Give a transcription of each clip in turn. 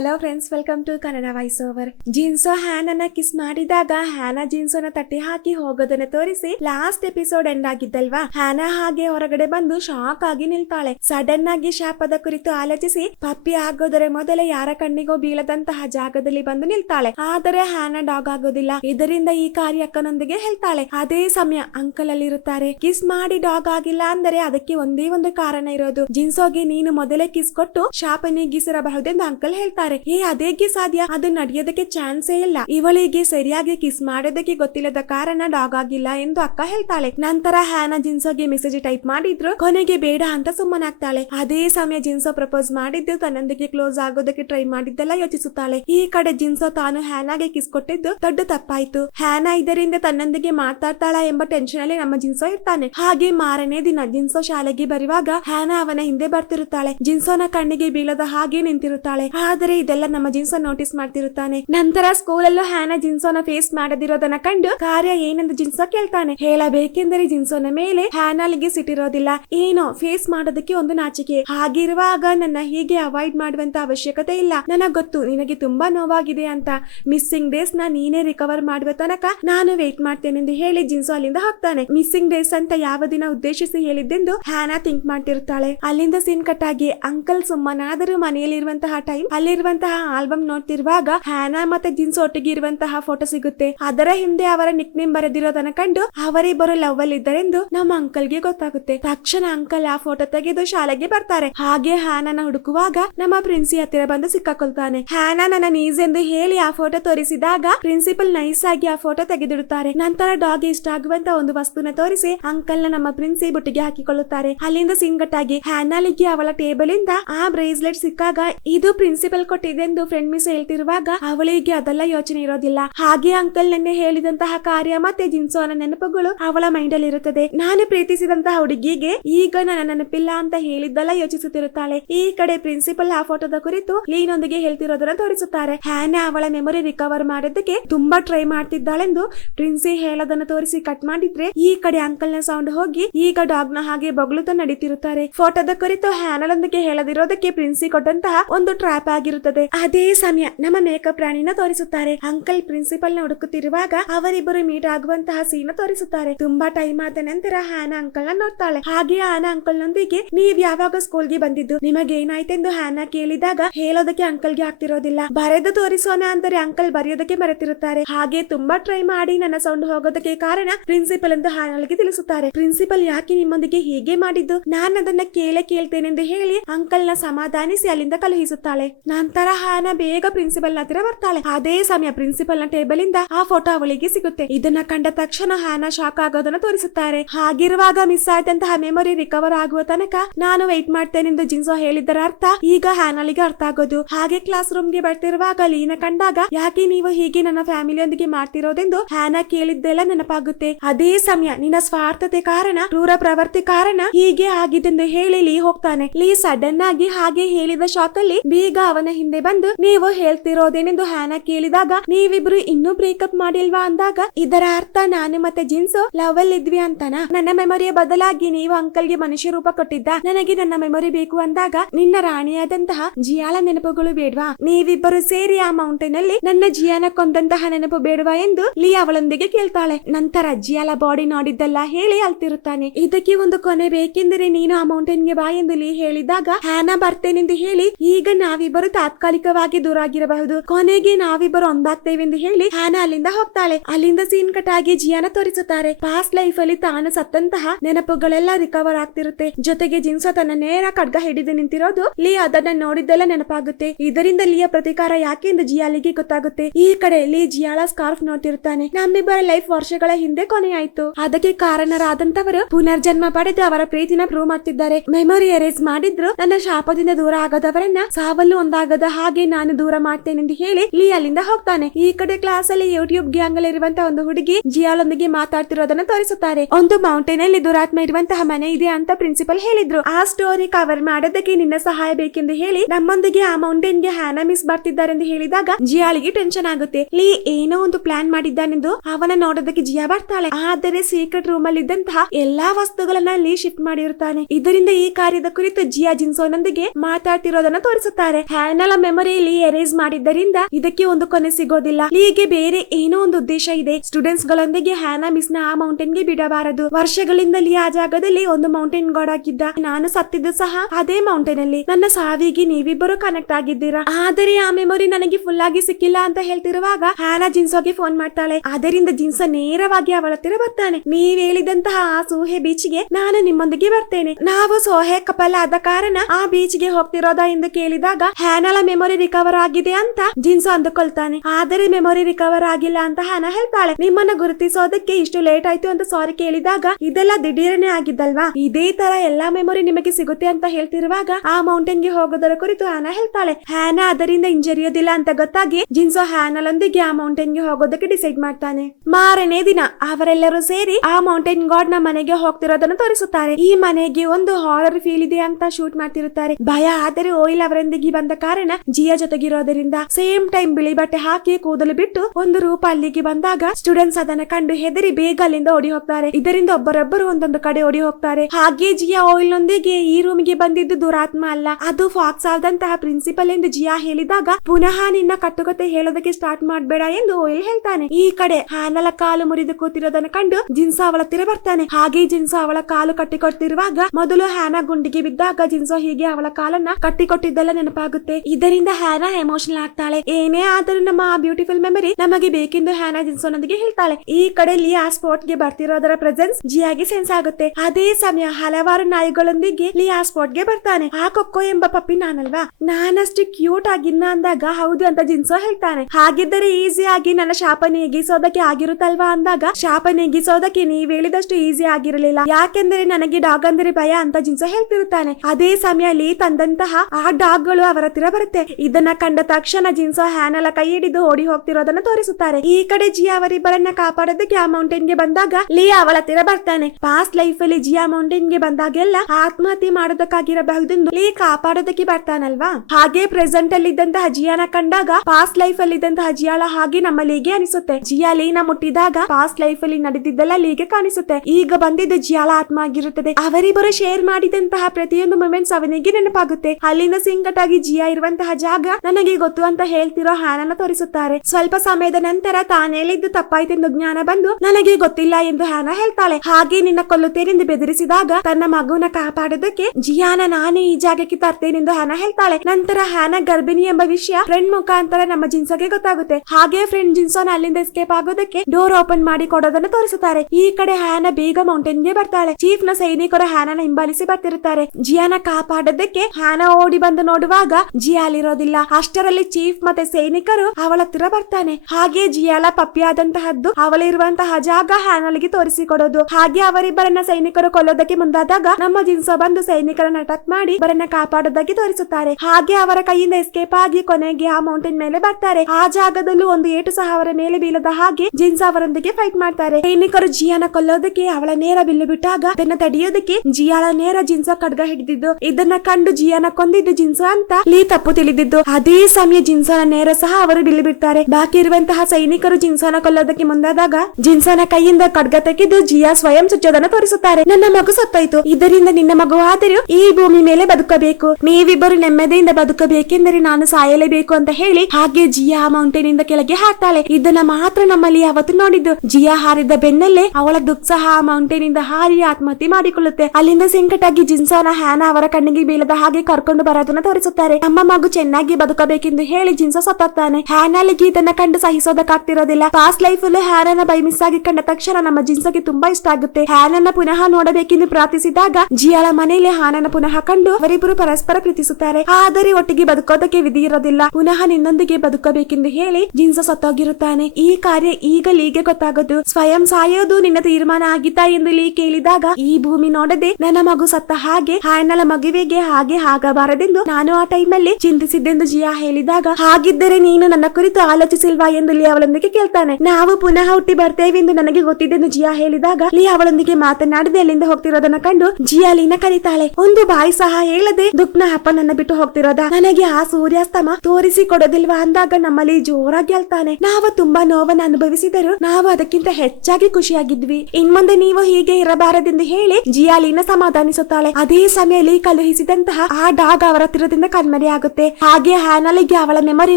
Hello friends, welcome to Kannada voice over. Jinso ಹ್ಯಾನನ್ನ kiss ಮಾಡಿದಾಗ Hana ಜಿನ್ಸೋನ ತಟ್ಟಿ ಹಾಕಿ ಹೋಗೋದನ್ನ ತೋರಿಸಿ ಲಾಸ್ಟ್ ಎಪಿಸೋಡ್ ಎಂಡ್ ಆಗಿದ್ದಲ್ವಾ. ಹ್ಯಾನಾ ಹಾಗೆ ಹೊರಗಡೆ ಬಂದು ಶಾಕ್ ಆಗಿ ನಿಲ್ತಾಳೆ. ಸಡನ್ ಆಗಿ ಶಾಪದ ಕುರಿತು ಆಲೋಚಿಸಿ ಪಪ್ಪಿ ಆಗೋದರ ಮೊದಲೇ ಯಾರ ಕಣ್ಣಿಗೋ ಬೀಳದಂತಹ ಜಾಗದಲ್ಲಿ ಬಂದು ನಿಲ್ತಾಳೆ. ಆದರೆ ಹ್ಯಾನಾ ಡಾಗ್ ಆಗೋದಿಲ್ಲ. ಇದರಿಂದ ಈ ಕಾರ್ಯ ಅಕ್ಕನೊಂದಿಗೆ ಹೇಳ್ತಾಳೆ. ಅದೇ ಸಮಯ ಅಂಕಲ್ ಅಲ್ಲಿ ಇರುತ್ತಾರೆ. ಕಿಸ್ ಮಾಡಿ ಡಾಗ್ ಆಗಿಲ್ಲ ಅಂದರೆ ಅದಕ್ಕೆ ಒಂದೇ ಒಂದು ಕಾರಣ ಇರೋದು. ಜಿನ್ಸೋಗೆ ನೀನು ಮೊದಲೇ ಕಿಸ್ ಕೊಟ್ಟು ಶಾಪ ನೀಗಿಸಿರಬಹುದೆಂದು ಅಂಕಲ್ ಹೇಳ್ತಾರೆ. ಅದೇಗೆ ಸಾಧ್ಯ? ಅದು ನಡೆಯೋದಕ್ಕೆ ಚಾನ್ಸೇ ಇಲ್ಲ. ಇವಳಿಗೆ ಸರಿಯಾಗಿ ಕಿಸ್ ಮಾಡೋದಕ್ಕೆ ಗೊತ್ತಿಲ್ಲದ ಕಾರಣ ಡಾಗ್ ಆಗಿಲ್ಲ ಎಂದು ಅಕ್ಕ ಹೇಳ್ತಾಳೆ. ನಂತರ ಹ್ಯಾನಾ ಜಿನ್ಸೋಗೆ ಮೆಸೇಜ್ ಟೈಪ್ ಮಾಡಿದ್ರು. ಕೊನೆಗೆ ಬೇಡ ಅಂತ ಸುಮ್ಮನಾಗ್ತಾಳೆ. ಅದೇ ಸಮಯ ಜಿನ್ಸೋ ಪ್ರಪೋಸ್ ಮಾಡಿದ್ದು ತನ್ನೊಂದಿಗೆ ಕ್ಲೋಸ್ ಆಗೋದಕ್ಕೆ ಟ್ರೈ ಮಾಡಿದ್ದೆಲ್ಲ ಯೋಚಿಸುತ್ತಾಳೆ. ಈ ಕಡೆ ಜಿನ್ಸೋ ತಾನು ಹ್ಯಾನಾಗೆ ಕಿಸ್ ಕೊಟ್ಟಿದ್ದು ದೊಡ್ಡ ತಪ್ಪಾಯ್ತು. ಹ್ಯಾನಾ ಇದರಿಂದ ತನ್ನೊಂದಿಗೆ ಮಾತಾಡ್ತಾಳ ಎಂಬ ಟೆನ್ಷನ್ ಅಲ್ಲಿ ನಮ್ಮ ಜಿನ್ಸೋ ಇರ್ತಾನೆ. ಹಾಗೆ ಮಾರನೇ ದಿನ ಜಿನ್ಸೋ ಶಾಲೆಗೆ ಬರುವಾಗ ಹ್ಯಾನಾ ಅವನ ಹಿಂದೆ ಬರ್ತಿರುತ್ತಾಳೆ. ಜಿನ್ಸೋನ ಕಣ್ಣಿಗೆ ಬೀಳದ ಹಾಗೆ ನಿಂತಿರುತ್ತಾಳೆ. ಆದರೆ ಇದೆಲ್ಲ ನಮ್ಮ ಜಿನ್ಸೋ ನೋಟಿಸ್ ಮಾಡ್ತಿರುತ್ತಾನೆ. ನಂತರ ಸ್ಕೂಲಲ್ಲೂ ಹ್ಯಾನಾ ಜಿನ್ಸೋನ ಫೇಸ್ ಮಾಡದಿರೋದನ್ನ ಕಂಡು ಕಾರ್ಯ ಏನೆಂದು ಜಿನ್ಸೋ ಕೇಳ್ತಾನೆ. ಹೇಳಬೇಕೆಂದರೆ ಜಿನ್ಸೋನ ಮೇಲೆ ಹ್ಯಾನಾಲಿಗೆ ಸಿಟ್ಟಿರೋದಿಲ್ಲ. ಏನೋ ಫೇಸ್ ಮಾಡೋದಕ್ಕೆ ಒಂದು ನಾಚಿಕೆ. ಹಾಗಿರುವಾಗ ನನ್ನ ಹೀಗೆ ಅವಾಯ್ಡ್ ಮಾಡುವಂತ ಅವಶ್ಯಕತೆ ಇಲ್ಲ. ನನಗ್ ಗೊತ್ತು ನಿನಗೆ ತುಂಬಾ ನೋವಾಗಿದೆ ಅಂತ. ಮಿಸ್ಸಿಂಗ್ ಡೇಸ್ ನ ನೀನೇ ರಿಕವರ್ ಮಾಡುವ ತನಕ ನಾನು ವೇಟ್ ಮಾಡ್ತೇನೆಂದು ಹೇಳಿ ಜಿನ್ಸೋ ಅಲ್ಲಿಂದ ಹೋಗ್ತಾನೆ. ಮಿಸ್ಸಿಂಗ್ ಡೇಸ್ ಅಂತ ಯಾವ ದಿನ ಉದ್ದೇಶಿಸಿ ಹೇಳಿದ್ದೆಂದು ಹ್ಯಾನಾ ಥಿಂಕ್ ಮಾಡ್ತಿರುತ್ತಾಳೆ. ಅಲ್ಲಿಂದ ಸೀನ್ ಕಟ್ ಆಗಿ ಅಂಕಲ್ ಸುಮ್ಮನಾದರೂ ಮನೆಯಲ್ಲಿರುವಂತಹ ಟೈಮ್ ಅಲ್ಲಿರುವಂತಹ ಆಲ್ಬಮ್ ನೋಡ್ತಿರುವಾಗ ಹ್ಯಾನಾ ಮತ್ತೆ ಜಿನ್ಸೋ ಒಟ್ಟಿಗೆ ಇರುವಂತಹ ಫೋಟೋ ಸಿಗುತ್ತೆ. ಅದರ ಹಿಂದೆ ಅವರ ನಿಕ್ ನೇಮ್ ಬರೆದಿರೋದನ್ನ ಕಂಡು ಅವರಿಬ್ಬರು ಲವ್ ಅಲ್ಲಿ ಇದ್ದಾರೆಂದು ನಮ್ಮ ಅಂಕಲ್ಗೆ ಗೊತ್ತಾಗುತ್ತೆ. ತಕ್ಷಣ ಅಂಕಲ್ ಆ ಫೋಟೋ ತೆಗೆದು ಶಾಲೆಗೆ ಬರ್ತಾರೆ. ಹಾಗೆ ಹ್ಯಾನಾನ ಹುಡುಕುವಾಗ ನಮ್ಮ ಪ್ರಿನ್ಸಿ ಹತ್ತಿರ ಬಂದು ಸಿಕ್ಕಾಕೊಳ್ತಾನೆ. ಹ್ಯಾನಾ ನನ್ನ ನೀಸ್ ಎಂದು ಹೇಳಿ ಆ ಫೋಟೋ ತೋರಿಸಿದಾಗ ಪ್ರಿನ್ಸಿಪಲ್ ನೈಸ್ ಆಗಿ ಆ ಫೋಟೋ ತೆಗೆದಿಡುತ್ತಾರೆ. ನಂತರ ಡಾಗ್ ಇಷ್ಟ ಆಗುವಂತ ಒಂದು ವಸ್ತುನ ತೋರಿಸಿ ಅಂಕಲ್ ನ ನಮ್ಮ ಪ್ರಿನ್ಸಿ ಬುಟ್ಟಿಗೆ ಹಾಕಿಕೊಳ್ಳುತ್ತಾರೆ. ಅಲ್ಲಿಂದ ಸಿಂಗಟ್ಟಾಗಿ ಹ್ಯಾನಾಲಿಗೆ ಅವಳ ಟೇಬಲ್ ಇಂದ ಆ ಬ್ರೇಸ್ಲೆಟ್ ಸಿಕ್ಕಾಗ ಇದು ಪ್ರಿನ್ಸಿಪಲ್ ಕೊಟ್ಟಿದೆಂದು ಫ್ರೆಂಡ್ ಮಿಸ್ ಹೇಳ್ತಿರುವಾಗ ಅವಳಿಗೆ ಅದೆಲ್ಲ ಯೋಚನೆ ಇರೋದಿಲ್ಲ. ಹಾಗೆ ಅಂಕಲ್ ನೆನ್ನೆ ಹೇಳಿದಂತಹ ಕಾರ್ಯ ಮತ್ತೆ ಜಿನ್ಸೋನ ನೆನಪುಗಳು ಅವಳ ಮೈಂಡ್ ಅಲ್ಲಿ ಇರುತ್ತದೆ. ನಾನು ಪ್ರೀತಿಸಿದಂತಹ ಹುಡುಗಿಗೆ ಈಗ ನನ್ನ ನೆನಪಿಲ್ಲ ಅಂತ ಹೇಳಿದ್ದೆಲ್ಲ ಯೋಚಿಸುತ್ತಿರುತ್ತಾಳೆ. ಈ ಕಡೆ ಪ್ರಿನ್ಸಿಪಲ್ ಆ ಫೋಟೋದ ಕುರಿತು ಲೀನೊಂದಿಗೆ ಹೇಳ್ತಿರೋದನ್ನ ತೋರಿಸುತ್ತಾರೆ. ಹ್ಯಾನಾ ಅವಳ ಮೆಮೊರಿ ರಿಕವರ್ ಮಾಡೋದಕ್ಕೆ ತುಂಬಾ ಟ್ರೈ ಮಾಡ್ತಿದ್ದಾಳೆಂದು ಪ್ರಿನ್ಸಿ ಹೇಳೋದನ್ನ ತೋರಿಸಿ ಕಟ್ ಮಾಡಿದ್ರೆ ಈ ಕಡೆ ಅಂಕಲ್ ನ ಸೌಂಡ್ ಹೋಗಿ ಈಗ ಡಾಗ್ ನ ಹಾಗೆ ಬೊಗಳುತ್ತಾ ನಡೀತಿರುತ್ತಾರೆ. ಫೋಟೋದ ಕುರಿತು ಹ್ಯಾನಾಲೊಂದಿಗೆ ಹೇಳದಿರೋದಕ್ಕೆ ಪ್ರಿನ್ಸಿ ಕೊಟ್ಟಂತಹ ಒಂದು ಟ್ರ್ಯಾಪ್ ಆಗಿರುತ್ತದೆ. ಅದೇ ಸಮಯ ನಮ್ಮ ಮೇಕಪ್ ಪ್ರಾಣಿನ ತೋರಿಸುತ್ತಾರೆ. ಅಂಕಲ್ ಪ್ರಿನ್ಸಿಪಲ್ ನ ಹುಡುಕುತ್ತಿರುವಾಗ ಅವರಿಬ್ಬರು ಮೀಟ್ ಆಗುವಂತಹ ಸೀನ್ ತೋರಿಸುತ್ತಾರೆ. ತುಂಬಾ ಟೈಮ್ ಆದ ನಂತರ ಹ್ಯಾನಾ ಅಂಕಲ್ ನ ನೋಡ್ತಾಳೆ. ಹಾಗೆ ಹ್ಯಾನಾ ಅಂಕಲ್ ನೊಂದಿಗೆ ನೀವ್ ಯಾವಾಗ ಸ್ಕೂಲ್ಗೆ ಬಂದಿದ್ದು, ನಿಮಗೆ ಏನಾಯ್ತೆಂದು ಹ್ಯಾನಾ ಕೇಳಿದಾಗ ಹೇಳೋದಕ್ಕೆ ಅಂಕಲ್ಗೆ ಆಗ್ತಿರೋದಿಲ್ಲ. ಬರೆದು ತೋರಿಸೋಣ ಅಂದರೆ ಅಂಕಲ್ ಬರೆಯೋದಕ್ಕೆ ಮರೆತಿರುತ್ತಾರೆ. ಹಾಗೆ ತುಂಬಾ ಟ್ರೈ ಮಾಡಿ ನನ್ನ ಸೌಂಡ್ ಹೋಗೋದಕ್ಕೆ ಕಾರಣ ಪ್ರಿನ್ಸಿಪಲ್ ಎಂದು ಹ್ಯಾನಾಲ್ಗೆ ತಿಳಿಸುತ್ತಾರೆ. ಪ್ರಿನ್ಸಿಪಲ್ ಯಾಕೆ ನಿಮ್ಮೊಂದಿಗೆ ಹೀಗೆ ಮಾಡಿದ್ದು, ನಾನು ಅದನ್ನ ಕೇಳ್ತೇನೆಂದು ಹೇಳಿ ಅಂಕಲ್ ನ ಸಮಾಧಾನಿಸಿ ಅಲ್ಲಿಂದ ಕಳುಹಿಸುತ್ತಾಳೆ. ನಂತರ ಹ್ಯಾನಾ ಬೇಗ ಪ್ರಿನ್ಸಿಪಲ್ ನ ಹತ್ತಿರ ಬರ್ತಾಳೆ. ಅದೇ ಸಮಯ ಪ್ರಿನ್ಸಿಪಲ್ ನ ಟೇಬಲ್ ಇಂದ ಆ ಫೋಟೋ ಅವಳಿಗೆ ಸಿಗುತ್ತೆ. ಇದನ್ನ ಕಂಡ ತಕ್ಷಣ ಹ್ಯಾನಾ ಶಾಕ್ ಆಗೋದನ್ನ ತೋರಿಸುತ್ತಾರೆ. ಹಾಗಿರುವಾಗ ಮಿಸ್ ಆಯ್ತಂತಹ ಮೆಮೊರಿ ರಿಕವರ್ ಆಗುವ ತನಕ ನಾನು ವೇಟ್ ಮಾಡ್ತೇನೆಂದು ಜಿನ್ಸೋ ಹೇಳಿದ್ದರ ಅರ್ಥ ಈಗ ಹ್ಯಾನಾಲಿಗೆ ಅರ್ಥ ಆಗೋದು. ಹಾಗೆ ಕ್ಲಾಸ್ ರೂಮ್ ಗೆ ಬರ್ತಿರುವಾಗ ಲೀನಾ ಕಂಡಾಗ ಯಾಕೆ ನೀವು ಹೀಗೆ ನನ್ನ ಫ್ಯಾಮಿಲಿಯೊಂದಿಗೆ ಮಾಡ್ತಿರೋದೆಂದು ಹ್ಯಾನಾ ಕೇಳಿದ್ದೆಲ್ಲ ನೆನಪಾಗುತ್ತೆ. ಅದೇ ಸಮಯ ನಿನ್ನ ಸ್ವಾರ್ಥತೆ ಕಾರಣ, ಕ್ರೂರ ಪ್ರವೃತ್ತಿ ಕಾರಣ ಹೀಗೆ ಆಗಿದ್ದೆಂದು ಹೇಳಿ ಲೀ ಹೋಗ್ತಾನೆ. ಲೀ ಸಡನ್ ಆಗಿ ಹಾಗೆ ಹೇಳಿದ ಶಾಕ್ ಅಲ್ಲಿ ಬೇಗ ಅವನ ಹಿಂದೆ ಬಂದು ನೀವು ಹೇಳ್ತಿರೋದೇನೆಂದು ಹ್ಯಾನಾ ಕೇಳಿದಾಗ ನೀವಿಬ್ರು ಇನ್ನೂ ಬ್ರೇಕಪ್ ಮಾಡಿಲ್ವಾ ಅಂದಾಗ ಇದರ ಅರ್ಥ ನಾನು ಮತ್ತೆ ಜಿನ್ಸೋ ಲವ್ ಅಲ್ಲಿ ಇದ್ವಿ ಅಂತನಾ? ನನ್ನ ಮೆಮೊರಿಯ ಬದಲಾಗಿ ನೀವು ಅಂಕಲ್ಗೆ ಮನುಷ್ಯ ರೂಪ ಕೊಟ್ಟಿದ್ದ. ನನಗೆ ನನ್ನ ಮೆಮೊರಿ ಬೇಕು ಅಂದಾಗ ನಿನ್ನ ರಾಣಿಯಾದಂತಹ ಜಿಯಾಳ ನೆನಪುಗಳು ಬೇಡ್ವಾ? ನೀವಿಬ್ಬರು ಸೇರಿ ಆ ಮೌಂಟೇನ್ ಅಲ್ಲಿ ನನ್ನ ಜಿಯಾನ ಕೊಂದಂತಹ ನೆನಪು ಬೇಡವಾ ಎಂದು ಲೀ ಅವಳೊಂದಿಗೆ ಕೇಳ್ತಾಳೆ. ನಂತರ ಜಿಯಾಲ ಬಾಡಿ ನೋಡಿದ್ದೆಲ್ಲ ಹೇಳಿ ಅಳ್ತಿರುತ್ತಾನೆ. ಇದಕ್ಕೆ ಒಂದು ಕೊನೆ ಬೇಕೆಂದರೆ ನೀನು ಆ ಮೌಂಟೇನ್ ಗೆ ಬಾ ಎಂದು ಲೀ ಹೇಳಿದಾಗ ಹ್ಯಾನಾ ಬರ್ತೇನೆಂದು ಹೇಳಿ ಈಗ ನಾವಿಬ್ಬರು ತಾತ್ಕಾಲಿಕವಾಗಿ ದೂರ ಆಗಿರಬಹುದು, ಕೊನೆಗೆ ನಾವಿಬ್ಬರು ಒಂದಾಗ್ತೇವೆ ಎಂದು ಹೇಳಿ ಹ್ಯಾನಾ ಅಲ್ಲಿಂದ ಹೋಗ್ತಾಳೆ. ಅಲ್ಲಿಂದ ಸೀನ್ ಕಟ್ ಆಗಿ ಜಿಯಾನ ತೋರಿಸುತ್ತಾರೆ. ಪಾಸ್ಟ್ ಲೈಫ್ ಅಲ್ಲಿ ತಾನು ಸತ್ತಂತಹ ನೆನಪುಗಳೆಲ್ಲ ರಿಕವರ್ ಆಗ್ತಿರುತ್ತೆ. ಜೊತೆಗೆ ಜಿನ್ಸೋ ತನ್ನ ನೇರ ಖಡ್ಗ ಹಿಡಿದು ನಿಂತಿರೋದು ಲೀ ಅದನ್ನ ನೋಡಿದ್ದೆಲ್ಲ ನೆನಪಾಗುತ್ತೆ. ಇದರಿಂದ ಲೀಯ ಪ್ರತಿಕಾರ ಯಾಕೆ ಎಂದು ಜಿಯಾಲಿಗೆ ಗೊತ್ತಾಗುತ್ತೆ. ಈ ಕಡೆ ಲೀ ಜಿಯಾಳ ಸ್ಕಾರ್ಫ್ ನೋಡ್ತಿರುತ್ತಾನೆ. ನಮ್ಮಿಬ್ಬರ ಲೈಫ್ ವರ್ಷಗಳ ಹಿಂದೆ ಕೊನೆಯಾಯ್ತು. ಅದಕ್ಕೆ ಕಾರಣರಾದಂತವರು ಪುನರ್ಜನ್ಮ ಪಡೆದು ಅವರ ಪ್ರೀತಿನ ಪ್ರೂವ್ ಮಾಡ್ತಿದ್ದಾರೆ. ಮೆಮೊರಿ ಎರೇಸ್ ಮಾಡಿದ್ರು ನನ್ನ ಶಾಪದಿಂದ ದೂರ ಆಗದವರನ್ನ ಸಾವಲ್ಲೂ ಒಂದಾಗದ ಹಾಗೆ ನಾನು ದೂರ ಮಾಡ್ತೇನೆಂದು ಹೇಳಿ ಲೀ ಅಲ್ಲಿಂದ ಹೋಗ್ತಾನೆ. ಈ ಕಡೆ ಕ್ಲಾಸ್ ಅಲ್ಲಿ ಯೂಟ್ಯೂಬ್ ಗ್ಯಾಂಗ್ ಅಲ್ಲಿ ಇರುವಂತಹ ಒಂದು ಹುಡುಗಿ ಜಿಯಾಲೊಂದಿಗೆ ಮಾತಾಡ್ತಿರೋದನ್ನ ತೋರಿಸುತ್ತಾರೆ. ಒಂದು ಮೌಂಟೇನ್ ಅಲ್ಲಿ ದುರಾತ್ಮ ಇರುವಂತಹ ಮನೆ ಇದೆ ಅಂತ ಪ್ರಿನ್ಸಿಪಲ್ ಹೇಳಿದ್ರು. ಆ ಸ್ಟೋರಿ ಕವರ್ ಮಾಡೋದಕ್ಕೆ ನಿನ್ನ ಸಹಾಯ ಬೇಕೆಂದು ಹೇಳಿ ನಮ್ಮೊಂದಿಗೆ ಆ ಮೌಂಟೇನ್ ಗೆ ಹ್ಯಾನಾ ಮಿಸ್ ಬರ್ತಿದ್ದಾರೆ ಎಂದು ಹೇಳಿದಾಗ ಜಿಯಾಳಿಗೆ ಟೆನ್ಷನ್ ಆಗುತ್ತೆ. ಲೀ ಏನೋ ಒಂದು ಪ್ಲಾನ್ ಮಾಡಿದ್ದಾನೆಂದು ಅವನ ನೋಡೋದಕ್ಕೆ ಜಿಯಾ ಬರ್ತಾಳೆ. ಆದರೆ ಸೀಕ್ರೆಟ್ ರೂಮ್ ಅಲ್ಲಿ ಇದ್ದಂತಹ ಎಲ್ಲಾ ವಸ್ತುಗಳನ್ನ ಲೀ ಶಿಫ್ಟ್ ಮಾಡಿರುತ್ತಾನೆ. ಇದರಿಂದ ಈ ಕಾರ್ಯದ ಕುರಿತು ಜಿಯಾ ಜಿನ್ಸೋನೊಂದಿಗೆ ಮಾತಾಡ್ತಿರೋದನ್ನ ತೋರಿಸುತ್ತಾರೆ. ಹ್ಯಾನಾ ಹ್ಯಾನಳ ಮೆಮೊರಿಯಲ್ಲಿ ಎರೇಸ್ ಮಾಡಿದ್ದರಿಂದ ಇದಕ್ಕೆ ಒಂದು ಕೊನೆ ಸಿಗೋದಿಲ್ಲ. ಲೀಗೆ ಬೇರೆ ಏನೋ ಒಂದು ಉದ್ದೇಶ ಇದೆ. ಸ್ಟೂಡೆಂಟ್ಸ್ ಗಳೊಂದಿಗೆ ಹ್ಯಾನಾ ಮಿಸ್ ನ ಆ ಮೌಂಟೇನ್ ಗೆ ಬಿಡಬಾರದು. ವರ್ಷಗಳಿಂದ ಲೀ ಆ ಜಾಗದಲ್ಲಿ ಒಂದು ಮೌಂಟೇನ್ ಗಾಡ್ ಆಗಿದ್ದ. ನಾನು ಸತ್ತಿದ್ದು ಸಹ ಅದೇ ಮೌಂಟೇನ್ ಅಲ್ಲಿ. ನನ್ನ ಸಾವಿಗೆ ನೀವಿಬ್ಬರು ಕನೆಕ್ಟ್ ಆಗಿದ್ದೀರಾ. ಆದರೆ ಆ ಮೆಮೊರಿ ನನಗೆ ಫುಲ್ ಆಗಿ ಸಿಕ್ಕಿಲ್ಲ ಅಂತ ಹೇಳ್ತಿರುವಾಗ ಹ್ಯಾನಾ ಜಿನ್ಸೋಗೆ ಫೋನ್ ಮಾಡ್ತಾಳೆ. ಅದರಿಂದ ಜಿನ್ಸೋ ನೇರವಾಗಿ ಅವಳ ಹತ್ತಿರ ಬರ್ತಾನೆ. ನೀವ್ ಹೇಳಿದಂತಹ ಆ ಸೋಹೆ ಬೀಚ್ಗೆ ನಾನು ನಿಮ್ಮೊಂದಿಗೆ ಬರ್ತೇನೆ. ನಾವು ಸೋಹೆ ಕಪಲ್ ಆದ ಕಾರಣ ಆ ಬೀಚ್ಗೆ ಹೋಗ್ತಿರೋದಾ ಎಂದು ಕೇಳಿದಾಗ ಹ್ಯಾನಳ ಮೆಮೊರಿ ರಿಕವರ್ ಆಗಿದೆ ಅಂತ ಜಿನ್ಸೋ ಅಂದುಕೊಳ್ತಾನೆ. ಆದರೆ ಮೆಮೊರಿ ರಿಕವರ್ ಆಗಿಲ್ಲ ಅಂತ ಹ್ಯಾನಾ ಹೇಳ್ತಾಳೆ. ನಿಮ್ಮನ್ನ ಗುರುತಿಸೋದಕ್ಕೆ ಇಷ್ಟು ಲೇಟ್ ಆಯ್ತು ಅಂತ ಸಾರಿ ಕೇಳಿದಾಗ ಇದೆಲ್ಲ ದಿಢೀರನೆ ಆಗಿದ್ದಲ್ವಾ, ಇದೇ ತರ ಎಲ್ಲಾ ಮೆಮೊರಿ ನಿಮಗೆ ಸಿಗುತ್ತೆ ಅಂತ ಹೇಳ್ತಿರುವಾಗ ಆ ಮೌಂಟೇನ್ ಗೆ ಹೋಗೋದರ ಕುರಿತು ಹ್ಯಾನಾ ಹೇಳ್ತಾಳೆ. ಹ್ಯಾನಾ ಅದರಿಂದ ಇಂಜರಿಯೋದಿಲ್ಲ ಅಂತ ಗೊತ್ತಾಗಿ ಜಿನ್ಸೋ ಹ್ಯಾನಲೊಂದಿಗೆ ಆ ಮೌಂಟೇನ್ ಗೆ ಹೋಗೋದಕ್ಕೆ ಡಿಸೈಡ್ ಮಾಡ್ತಾನೆ. ಮಾರನೇ ದಿನ ಅವರೆಲ್ಲರೂ ಸೇರಿ ಆ ಮೌಂಟೇನ್ ಗಾಡ್ ನ ಮನೆಗೆ ಹೋಗ್ತಿರೋದನ್ನು ತೋರಿಸುತ್ತಾರೆ. ಈ ಮನೆಗೆ ಒಂದು ಹಾರರ್ ಫೀಲ್ ಇದೆ ಅಂತ ಶೂಟ್ ಮಾಡ್ತಿರುತ್ತಾರೆ. ಭಯ ಆದರೆ ಓಯಿಲ್ ಅವರೊಂದಿಗೆ ಬಂದ ಕಾರಣ ಜಿಯಾ ಜೊತೆಗಿರೋದರಿಂದ ಸೇಮ್ ಟೈಮ್ ಬಿಳಿ ಬಟ್ಟೆ ಹಾಕಿ ಕೂದಲು ಬಿಟ್ಟು ಒಂದು ರೂಪ ಅಲ್ಲಿಗೆ ಬಂದಾಗ ಸ್ಟೂಡೆಂಟ್ಸ್ ಅದನ್ನ ಕಂಡು ಹೆದರಿ ಬೇಗ ಅಲ್ಲಿಂದ ಓಡಿ ಹೋಗ್ತಾರೆ. ಇದರಿಂದ ಒಬ್ಬರೊಬ್ಬರು ಒಂದೊಂದು ಕಡೆ ಓಡಿ ಹೋಗ್ತಾರೆ. ಹಾಗೆ ಜಿಯಾ ಓಯಿಲ್ ನೊಂದಿಗೆ ಈ ರೂಮಿಗೆ ಬಂದಿದ್ದು ದುರಾತ್ಮ ಅಲ್ಲ, ಅದು ಫಾಕ್ಸ್ ಆದಂತಹ ಪ್ರಿನ್ಸಿಪಲ್ ಎಂದು ಜಿಯಾ ಹೇಳಿದಾಗ ಪುನಃ ನಿನ್ನ ಕಟ್ಟುಕತೆ ಹೇಳೋದಕ್ಕೆ ಸ್ಟಾರ್ಟ್ ಮಾಡ್ಬೇಡ ಎಂದು ಓಯಿಲ್ ಹೇಳ್ತಾನೆ. ಈ ಕಡೆ ಹ್ಯಾನಳ ಕಾಲು ಮುರಿದು ಕೂತಿರೋದನ್ನ ಕಂಡು ಜಿನ್ಸೋ ಅವಳ ಹತ್ತಿರ ಬರ್ತಾನೆ. ಹಾಗೆ ಜಿನ್ಸೋ ಅವಳ ಕಾಲು ಕಟ್ಟಿಕೊಡ್ತಿರುವಾಗ ಮೊದಲು ಹ್ಯಾನಾ ಗುಂಡಿಗೆ ಬಿದ್ದಾಗ ಜಿನ್ಸೋ ಹೀಗೆ ಅವಳ ಕಾಲನ್ನ ಕಟ್ಟಿಕೊಟ್ಟಿದ್ದೆಲ್ಲ ನೆನಪಾಗುತ್ತೆ. ಇದರಿಂದ ಹ್ಯಾನಾ ಎಮೋಷನಲ್ ಆಗ್ತಾಳೆ. ಏನೇ ಆದರೂ ನಮ್ಮ ಆ ಬ್ಯೂಟಿಫುಲ್ ಮೆಮರಿ ನಮಗೆ ಬೇಕೆಂದು ಹ್ಯಾನಾ ಜಿನ್ಸೋನೊಂದಿಗೆ ಹೇಳ್ತಾಳೆ. ಈ ಕಡೆ ಲೀ ಆ ಸ್ಪಾಟ್ ಗೆ ಬರ್ತಿರೋದರ ಪ್ರೆಸೆನ್ಸ್ ಜಿಯಾಗೆ ಸೆನ್ಸ್ ಆಗುತ್ತೆ. ಅದೇ ಸಮಯ ಹಲವಾರು ನಾಯಿಗಳೊಂದಿಗೆ ಲೀ ಆ ಸ್ಪಾಟ್ ಗೆ ಬರ್ತಾನೆ. ಆ ಕೊಕ್ಕೋ ಎಂಬ ಪಪ್ಪಿ ನಾನಲ್ವಾ, ನಾನಷ್ಟು ಕ್ಯೂಟ್ ಆಗಿನ್ನ ಅಂದಾಗ ಹೌದು ಅಂತ ಜಿನ್ಸೋ ಹೇಳ್ತಾನೆ. ಹಾಗಿದ್ದರೆ ಈಸಿ ಆಗಿ ನನ್ನ ಶಾಪ ನೀಗಿಸೋದಕ್ಕೆ ಆಗಿರುತ್ತಲ್ವಾ ಅಂದಾಗ ಶಾಪ ನೀಗಿಸೋದಕ್ಕೆ ನೀವ್ ಹೇಳಿದಷ್ಟು ಈಸಿ ಆಗಿರಲಿಲ್ಲ, ಯಾಕೆಂದರೆ ನನಗೆ ಡಾಗ್ ಅಂದರೆ ಭಯ ಅಂತ ಜಿನ್ಸೋ ಹೇಳ್ತಿರುತ್ತಾನೆ. ಅದೇ ಸಮಯ ಲೀ ತಂದಂತಹ ಆ ಡಾಗ್ ಗಳು ಅವರ ಹತ್ತಿರ ಬರುತ್ತೆ. ಇದನ್ನ ಕಂಡ ತಕ್ಷಣ ಜಿನ್ಸೋ ಹ್ಯಾನಳ ಕೈ ಹಿಡಿದು ಓಡಿ ಹೋಗ್ತಿರೋದನ್ನ ತೋರಿಸುತ್ತಾರೆ. ಈ ಕಡೆ ಜಿಯಾ ಅವರಿಬ್ಬರನ್ನ ಕಾಪಾಡೋದಕ್ಕೆ ಆ ಮೌಂಟೇನ್ ಗೆ ಬಂದಾಗ ಲೀ ಅವಳ ಹತ್ತಿರ ಬರ್ತಾನೆ. ಪಾಸ್ಟ್ ಲೈಫ್ ಅಲ್ಲಿ ಜಿಯಾ ಮೌಂಟೇನ್ ಗೆ ಬಂದಾಗೆಲ್ಲ ಆತ್ಮಹತ್ಯೆ ಮಾಡೋದಕ್ಕಾಗಿರಬಹುದೆಂದು ಲೀ ಕಾಪಾಡೋದಕ್ಕೆ ಬರ್ತಾನಲ್ವಾ, ಹಾಗೆ ಪ್ರೆಸೆಂಟ್ ಅಲ್ಲಿ ಇದ್ದಂತಹ ಜಿಯಾನ ಕಂಡಾಗ ಪಾಸ್ಟ್ ಲೈಫ್ ಅಲ್ಲಿ ಇದ್ದಂತಹ ಜಿಯಾಳ ಹಾಗೆ ನಮ್ಮ ಲೀಗೆ ಅನಿಸುತ್ತೆ. ಜಿಯಾ ಲೀನ ಮುಟ್ಟಿದಾಗ ಪಾಸ್ಟ್ ಲೈಫ್ ಅಲ್ಲಿ ನಡೆದಿದ್ದೆಲ್ಲ ಲೀಗೆ ಕಾಣಿಸುತ್ತೆ. ಈಗ ಬಂದಿದ್ದು ಜಿಯಾಳ ಆತ್ಮ ಆಗಿರುತ್ತದೆ. ಅವರಿಬ್ಬರು ಶೇರ್ ಮಾಡಿದಂತಹ ಪ್ರತಿಯೊಂದು ಮೂಮೆಂಟ್ಸ್ ಅವನಿಗೆ ನೆನಪಾಗುತ್ತೆ. ಅಲ್ಲಿಂದ ಸಿಂಗಟಾಗಿ ಜಿಯಾ ಇರುವಂತಹ ಜಾಗ ನನಗೆ ಗೊತ್ತು ಅಂತ ಹೇಳ್ತಿರೋ ಹ್ಯಾನನ ತೋರಿಸುತ್ತಾರೆ. ಸ್ವಲ್ಪ ಸಮಯದ ನಂತರ ತಾನೇಲಿದ್ದು ತಪ್ಪಾಯ್ತೆಂದು ಜ್ಞಾನ ಬಂದು ನನಗೆ ಗೊತ್ತಿಲ್ಲ ಎಂದು ಹ್ಯಾನಾ ಹೇಳ್ತಾಳೆ. ಹಾಗೆ ನಿನ್ನ ಕೊಲ್ಲುತ್ತೇನೆಂದು ಬೆದರಿಸಿದಾಗ ತನ್ನ ಮಗುವನ್ನ ಕಾಪಾಡೋದಕ್ಕೆ ಜಿಯಾನ ನಾನೇ ಈ ಜಾಗಕ್ಕೆ ತರ್ತೇನೆಂದು ಹ್ಯಾನಾ ಹೇಳ್ತಾಳೆ. ನಂತರ ಹ್ಯಾನಾ ಗರ್ಭಿಣಿ ಎಂಬ ವಿಷಯ ಫ್ರೆಂಡ್ ಮುಖಾಂತರ ನಮ್ಮ ಜಿನ್ಸೋಗೆ ಗೊತ್ತಾಗುತ್ತೆ. ಹಾಗೆ ಫ್ರೆಂಡ್ ಜಿನ್ಸೋನ ಅಲ್ಲಿಂದ ಎಸ್ಕೇಪ್ ಆಗೋದಕ್ಕೆ ಡೋರ್ ಓಪನ್ ಮಾಡಿ ಕೊಡೋದನ್ನು ತೋರಿಸುತ್ತಾರೆ. ಈ ಕಡೆ ಹ್ಯಾನಾ ಬೇಗ ಮೌಂಟೇನ್ ಗೆ ಬರ್ತಾಳೆ. ಚೀಫ್ ನ ಸೈನಿಕರು ಹ್ಯಾನನ ಹಿಂಬಾಲಿಸಿ ಬರ್ತಿರುತ್ತಾರೆ. ಜಿಯಾನ ಕಾಪಾಡೋದಕ್ಕೆ ಹ್ಯಾನಾ ಓಡಿ ಬಂದು ನೋಡುವಾಗ ಜಿಯಾ ಅಲ್ಲಿರೋದಿಲ್ಲ. ಅಷ್ಟರಲ್ಲಿ ಚೀಫ್ ಮತ್ತೆ ಸೈನಿಕರು ಅವಳ ಹತ್ತಿರ ಬರ್ತಾನೆ. ಹಾಗೆ ಜಿಯಾಳ ಪಪ್ಪಿ ಆದಂತಹದ್ದು ಅವಳಿರುವಂತಹ ಜಾಗ ಹ್ಯಾನಲ್ಗೆ ತೋರಿಸಿಕೊಡೋದು. ಹಾಗೆ ಅವರಿಬ್ಬರನ್ನ ಸೈನಿಕರು ಕೊಲ್ಲೋದಕ್ಕೆ ಮುಂದಾದಾಗ ನಮ್ಮ ಜಿನ್ಸೋ ಬಂದು ಸೈನಿಕರನ್ನ ಅಟ್ಯಾಕ್ ಮಾಡಿ ಅವರನ್ನ ಕಾಪಾಡೋದಕ್ಕೆ ತೋರಿಸುತ್ತಾರೆ. ಹಾಗೆ ಅವರ ಕೈಯಿಂದ ಎಸ್ಕೇಪ್ ಆಗಿ ಕೊನೆಗೆ ಆ ಮೌಂಟೇನ್ ಮೇಲೆ ಬರ್ತಾರೆ. ಆ ಜಾಗದಲ್ಲೂ ಒಂದು ಏಟು ಸಹ ಅವರ ಮೇಲೆ ಬೀಳದ ಹಾಗೆ ಜಿನ್ಸೋ ಅವರೊಂದಿಗೆ ಫೈಟ್ ಮಾಡ್ತಾರೆ. ಸೈನಿಕರು ಜಿಯಾನ ಕೊಲ್ಲೋದಕ್ಕೆ ಅವಳ ನೇರ ಬಿಲ್ಲು ಬಿಟ್ಟಾಗ ಅದನ್ನ ತಡೆಯೋದಕ್ಕೆ ಜಿಯಾಳ ನೇರ ಜಿನ್ಸೋ ಖಡ್ಗ ಹಿಡಿದಿದ್ದು. ಇದನ್ನ ಕಂಡು ಜಿಯಾನ ಕೊಂದಿದ್ದು ಜಿನ್ಸೋ ಅಂತ ಲೀ ತಪ್ಪು ತಿಳಿದಿದ್ದು. ಅದೇ ಸಮಯ ಜಿನ್ಸೋನ ನೇರ ಸಹ ಅವರು ಬಿಲ್ಲು ಬಿಡ್ತಾರೆ. ಬಾಕಿ ಇರುವಂತಹ ಸೈನಿಕರು ಜಿನ್ಸೋನ ಕೊಲ್ಲೋದಕ್ಕೆ ಮುಂದಾದಾಗ ಜಿನ್ಸೋನ ಕೈಯಿಂದ ಖಡ್ಗ ತೆಗೆದು ಜಿಯಾ ಸ್ವಯಂ ಚುಚ್ಚೋದನ್ನ ತೋರಿಸುತ್ತಾರೆ. ನನ್ನ ಮಗು ಸತ್ತಾಯ್ತು, ಇದರಿಂದ ನಿನ್ನ ಮಗು ಆದರೂ ಈ ಭೂಮಿ ಮೇಲೆ ಬದುಕಬೇಕು, ನೀವಿಬ್ಬರು ನೆಮ್ಮದಿಯಿಂದ ಬದುಕಬೇಕೆಂದರೆ ನಾನು ಸಾಯಲೇಬೇಕು ಅಂತ ಹೇಳಿ ಹಾಗೆ ಜಿಯಾ ಮೌಂಟೇನ್ ಇಂದ ಕೆಳಗೆ ಹಾಕ್ತಾಳೆ. ಇದನ್ನ ಮಾತ್ರ ನಮ್ಮಲ್ಲಿ ಅವತ್ತು ನೋಡಿದ್ದು. ಜಿಯಾ ಹಾರಿದ ಬೆನ್ನಲ್ಲೇ ಅವಳ ದುಃಖ ಸಹ ಆ ಮೌಂಟೇನ್ ಇಂದ ಹಾರಿ ಆತ್ಮಹತ್ಯೆ ಮಾಡಿಕೊಳ್ಳುತ್ತೆ. ಅಲ್ಲಿಂದ ಸಿಂಕಟಾಗಿ ಜಿನ್ಸೋನ ಹ್ಯಾನಾ ಅವರ ಕಣ್ಣಿಗೆ ಬೀಳದ ಹಾಗೆ ಕರ್ಕೊಂಡು ಬರೋದನ್ನ ತೋರಿಸುತ್ತಾರೆ. ನಮ್ಮ ಮಗು ಚೆನ್ನಾಗಿ ಬದುಕಬೇಕೆಂದು ಹೇಳಿ ಜಿನ್ಸೋ ಸತ್ತಾಗ್ತಾನೆ. ಹ್ಯಾನಾಲಿಗೆ ಇದನ್ನ ಕಂಡು ಸಹಿಸೋದಕ್ಕಾಗ್ತಿರೋದಿಲ್ಲ. ಪಾಸ್ಟ್ ಲೈಫ್ ಅಲ್ಲೂ ಹ್ಯಾನನ ಬೈ ಮಿಸ್ ಆಗಿ ಕಂಡ ತಕ್ಷಣ ನಮ್ಮ ಜಿನ್ಸೋಗೆ ತುಂಬಾ ಇಷ್ಟ ಆಗುತ್ತೆ. ಹ್ಯಾನನ್ನ ಪುನಃ ನೋಡಬೇಕೆಂದು ಪ್ರಾರ್ಥಿಸಿದಾಗ ಜಿಯಾಳ ಮನೆಯಲ್ಲಿ ಹ್ಯಾನನ ಪುನಃ ಕಂಡು ಅವರಿಬ್ಬರು ಪರಸ್ಪರ ಪ್ರೀತಿಸುತ್ತಾರೆ. ಆದರೆ ಒಟ್ಟಿಗೆ ಬದುಕೋದಕ್ಕೆ ವಿಧಿ ಇರೋದಿಲ್ಲ. ಪುನಃ ನಿನ್ನೊಂದಿಗೆ ಬದುಕಬೇಕೆಂದು ಹೇಳಿ ಜಿನ್ಸೋ ಸತ್ತೋಗಿರುತ್ತಾನೆ. ಈ ಕಾರ್ಯ ಈಗ ಲೀಗೆ ಗೊತ್ತಾಗೋದು. ಸ್ವಯಂ ಸಾಯೋದು ನಿನ್ನ ತೀರ್ಮಾನ ಆಗಿತ್ತಾ ಎಂದು ಲೀ ಕೇಳಿದಾಗ ಈ ಭೂಮಿ ನೋಡದೆ ನನ್ನ ಮಗು ಸತ್ತ ಹಾಗೆ ಹ್ಯಾನಳ ಮಗುವಿಗೆ ಹಾಗೆ ಆಗಬಾರದೆಂದು ನಾನು ಆ ಟೈಮಲ್ಲಿ ಚಿಂತಿಸಿದ್ದೆಂದು ಜಿಯಾ ಹೇಳಿದಾಗ ಹಾಗಿದ್ದರೆ ನೀನು ನನ್ನ ಕುರಿತು ಆಲೋಚಿಸಿಲ್ವಾ ಎಂದು ಲೀ ಅವಳೊಂದಿಗೆ ಕೇಳ್ತಾನೆ. ನಾವು ಪುನಃ ಹುಟ್ಟಿ ಬರ್ತೇವೆಂದು ನನಗೆ ಗೊತ್ತಿದ್ದೆಂದು ಜಿಯಾ ಹೇಳಿದಾಗ ಲೀ ಅವಳೊಂದಿಗೆ ಮಾತನಾಡದೆ ಅಲ್ಲಿಂದ ಹೋಗ್ತಿರೋದನ್ನ ಕಂಡು ಜಿಯಾ ಲೀನ ಕರೀತಾಳೆ. ಒಂದು ಬಾಯಿ ಸಹ ಹೇಳದೆ ದುಃಖನ ಅಪ್ಪನನ್ನ ಬಿಟ್ಟು ಹೋಗ್ತಿರೋದ, ನನಗೆ ಆ ಸೂರ್ಯಾಸ್ತಮ ತೋರಿಸಿ ಕೊಡೋದಿಲ್ವಾ ಅಂದಾಗ ನಮ್ಮಲ್ಲಿ ಜೋರಾಗಿ ಹೇಳ್ತಾನೆ. ನಾವು ತುಂಬಾ ನೋವನ್ನ ಅನುಭವಿಸಿದರು, ನಾವು ಅದಕ್ಕಿಂತ ಹೆಚ್ಚಾಗಿ ಖುಷಿಯಾಗಿದ್ವಿ. ಇನ್ಮುಂದೆ ನೀವು ಹೀಗೆ ಇರಬಾರದೆಂದು ಹೇಳಿ ಜಿಯಾ ಲೀನ ಸಮಾಧಾನಿಸುತ್ತಾಳೆ. ಅದೇ ಸಮಯದಲ್ಲಿ ಕಳುಹಿಸಿದಂತಹ ಆ ಡಾಗ್ ಅವರ ಹತ್ತಿರದಿಂದ ಕಣ್ಮರೆ ಆಗುತ್ತೆ. ಆಗುತ್ತೆ. ಹಾಗೆ ಹ್ಯಾನಲಿಗೆ ಅವಳ ಮೆಮೊರಿ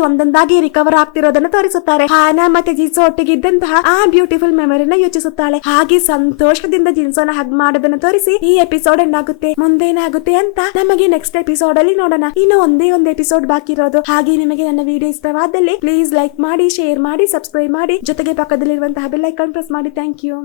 ಒಂದೊಂದಾಗಿ ರಿಕವರ್ ಆಗ್ತಿರೋದನ್ನ ತೋರಿಸುತ್ತಾರೆ. ಹ್ಯಾನಾ ಮತ್ತೆ ಜಿನ್ಸೋ ಒಟ್ಟಿಗಿದ್ದಂತಹ ಆ ಬ್ಯೂಟಿಫುಲ್ ಮೆಮೊರಿನ ಯೋಚಿಸುತ್ತಾಳೆ. ಹಾಗೆ ಸಂತೋಷದಿಂದ ಜಿನ್ಸೋನ ಹಗ್ ಮಾಡೋದನ್ನ ತೋರಿಸಿ ಈ ಎಪಿಸೋಡ್ ಎಂಡ್ ಆಗುತ್ತೆ. ಮುಂದೇನಾಗುತ್ತೆ ಅಂತ ನಮಗೆ ನೆಕ್ಸ್ಟ್ ಎಪಿಸೋಡ್ ಅಲ್ಲಿ ನೋಡೋಣ. ಇನ್ನು ಒಂದೇ ಒಂದು ಎಪಿಸೋಡ್ ಬಾಕಿ ಇರೋದು. ಹಾಗೆ ನಿಮಗೆ ನನ್ನ ವಿಡಿಯೋ ಇಷ್ಟವಾದಲ್ಲಿ ಪ್ಲೀಸ್ ಲೈಕ್ ಮಾಡಿ, ಶೇರ್ ಮಾಡಿ, ಸಬ್ಸ್ಕ್ರೈಬ್ ಮಾಡಿ, ಜೊತೆಗೆ ಪಕ್ಕದಲ್ಲಿರುವಂತಹ ಬೆಲ್ ಐಕಾನ್ ಪ್ರೆಸ್ ಮಾಡಿ. Thank you.